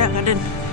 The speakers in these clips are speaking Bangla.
Anda nga din.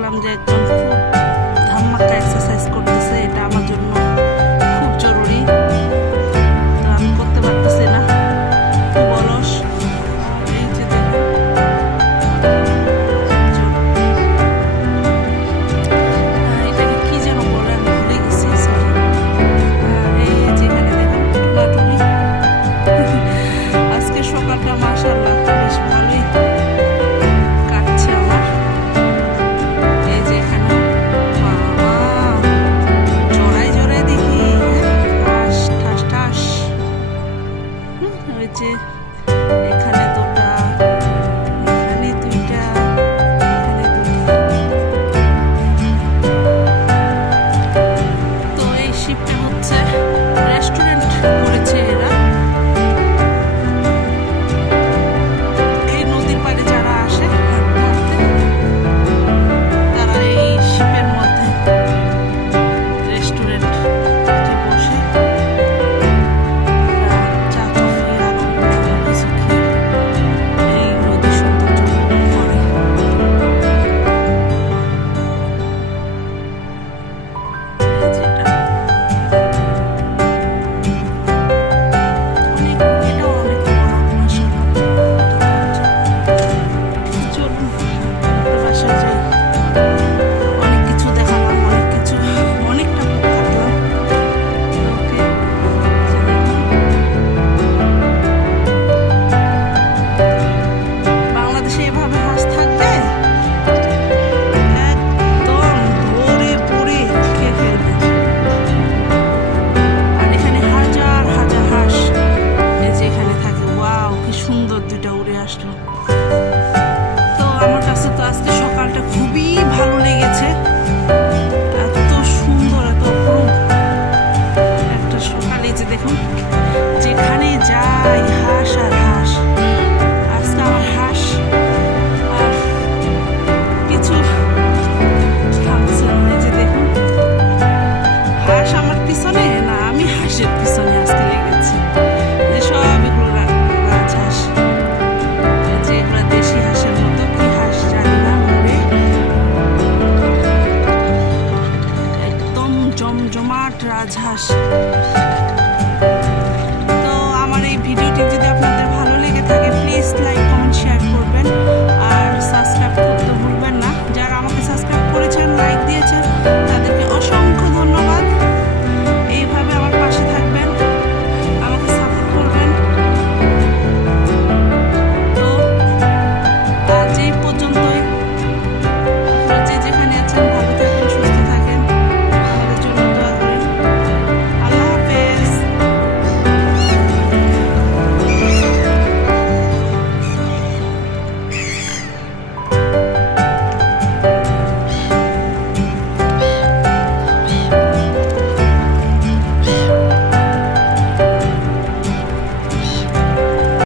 দেখলাম যে একজন হয়েছে।